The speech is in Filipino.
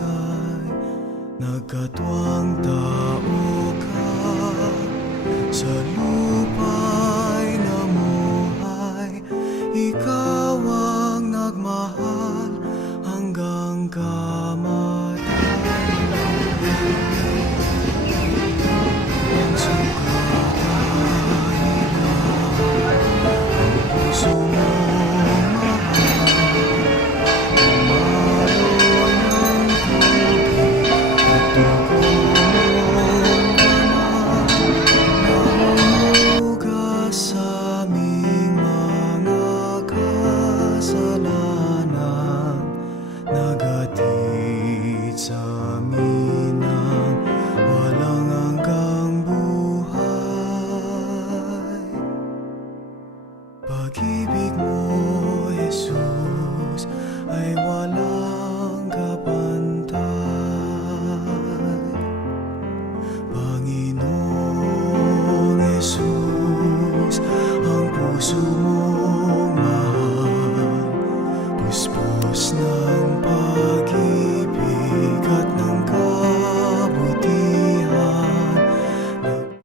ay nagkatwang tao ka. Sa lupa'y namuhay, ikaw ang nagmahal hanggang kamatayan. Ang sukat ay ilang, ang puso mong mahal. Umaloy ng tubig at dugo mong banal, nahuhugas sa aming mga kasalanan, naghatid sa amin ng walang hanggang buhay. Pag-ibig mo, Jesus, ay walang kapantay. Panginoong Jesus, ang puso mong mahal, puspos ng